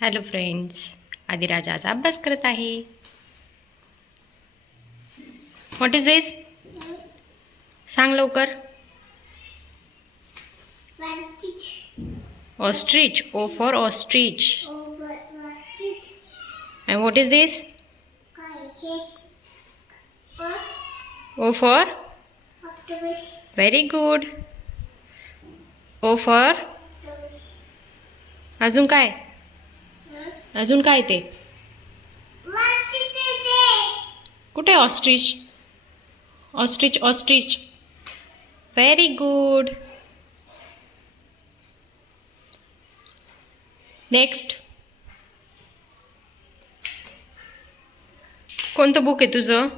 Hello friends Adiraj आज अभ्यास करत आहे. व्हॉट इज दिस सांग लवकर. Ostrich O for ostrich and what is this O for very good O for अजून काय? अजून काय ते? कुठे ostrich? Ostrich ostrich. Very good next कोणतं बुक आहे तुझं?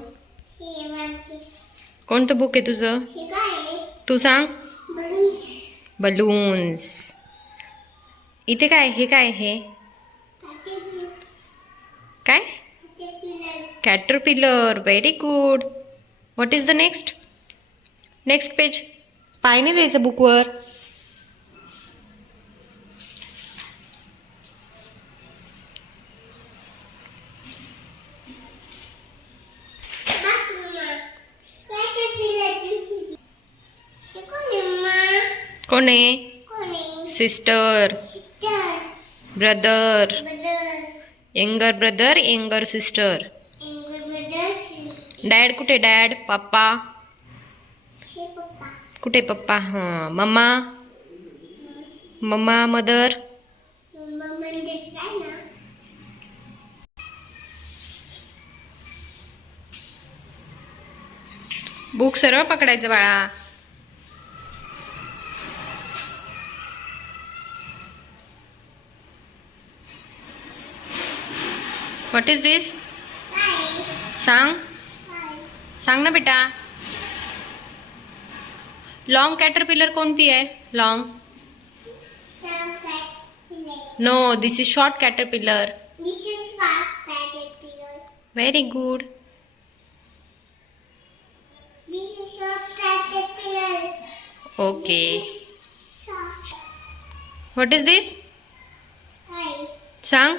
कोणतं बुक आहे तुझं? तू सांग. बलून्स. इथे काय हे काय हे काय caterpillar very good what is the next next page पाय नाही द्यायचं बुकवर कोण आहे sister brother younger brother younger sister dad कुठे? डॅड पप्पा कुठे पप्पा हां मम्मा मम्मा मदर बुक सर्व पकडायचं बाळा. वॉट इज़ दिस सांग सांग ना बेटा लॉन्ग कैटरपिलर कौन सी है long no this is short caterpillar very good okay what is this सांग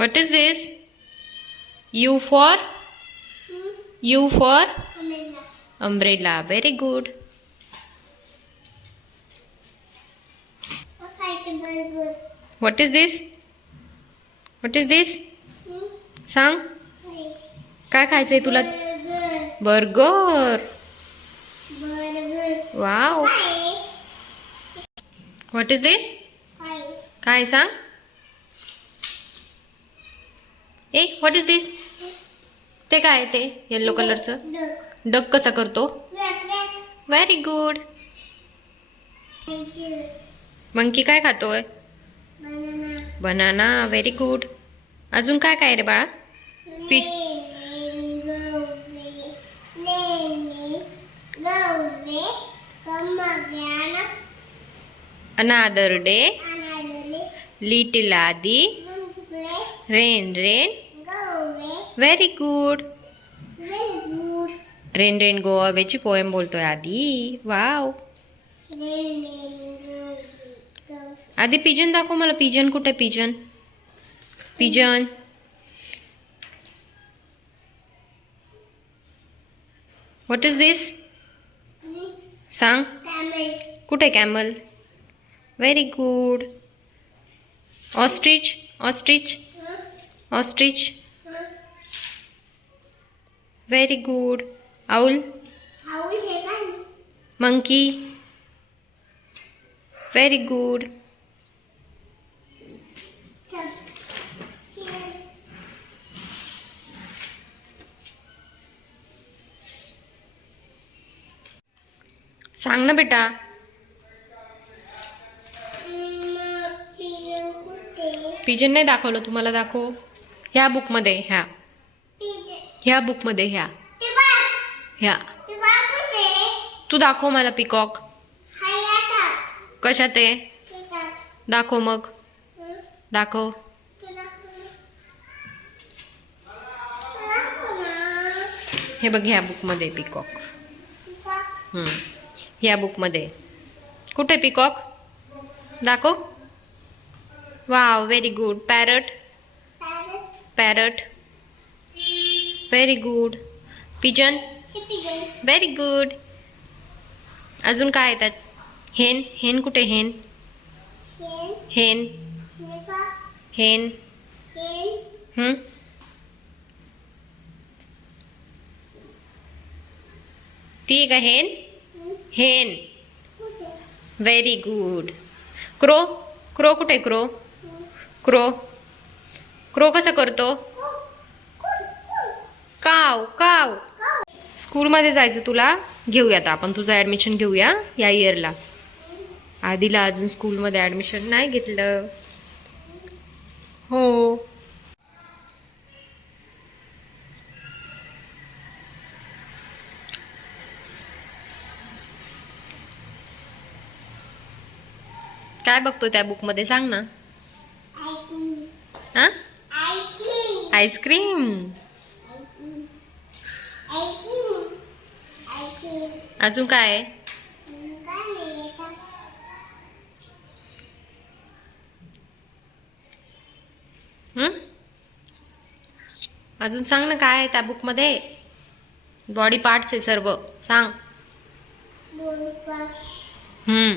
what is this U for हं, यू फॉर आम्हाला. अम्ब्रेला व्हेरी गुड मग खायचं बरोबर. What is this what is this हं, सांग काय? खायचंय तुला burger. Wow? What is this? काय सांग ए व्हॉट इज दिस ते काय आहे ते येल्लो कलरचं डग. डक कसा करतो. Very good. मंकी काय खातोय बनाना. बनाना व्हेरी गुड अजून काय काय रे बाळा P-. Another day. Little Aadi. Rain rain. Very good Very good. Rain rain go अवेची poem बोलतोय आधी वाव आधी पिजन दाखव मला. पिजन कुठे? Pigeon pigeon what is this सांग Camel. कुठे camel very good ostrich ostrich? Ostrich very good owl monkey very good सांग ना बेटा पिजन नाही तुम्हारा दाखो हा बुक मधे हाँ ह्या बुकमध्ये ह्या. ह्या. तू दाखव मला पिकॉक कशात आहे? दाखव मग. दाखव. हे बघ ह्या बुकमध्ये पिकॉक हम्म ह्या बुकमध्ये कुठे पिकॉक दाखव. Wow very good parrot parrot very good pigeon very good अजून काय त्यात हेन हेन कुठे हेन हेन हेन हम्म? ती का hen hen very good crow crow कुठे क्रो क्रो क्रो कसं करतो? काव काव. स्कूलमध्ये जायचं तुला? घेऊया आता आपण. तुझं ॲडमिशन घेऊया या इयरला आधीला अजून स्कूलमध्ये ॲडमिशन नाही घेतलं. हो. काय बघतो त्या बुकमध्ये सांग ना. आईस्क्रीम. अजून काय? आहे? अजून सांग ना काय आहे त्या बुकमध्ये बॉडी पार्ट्स आहे सर्व. सांग. हम्म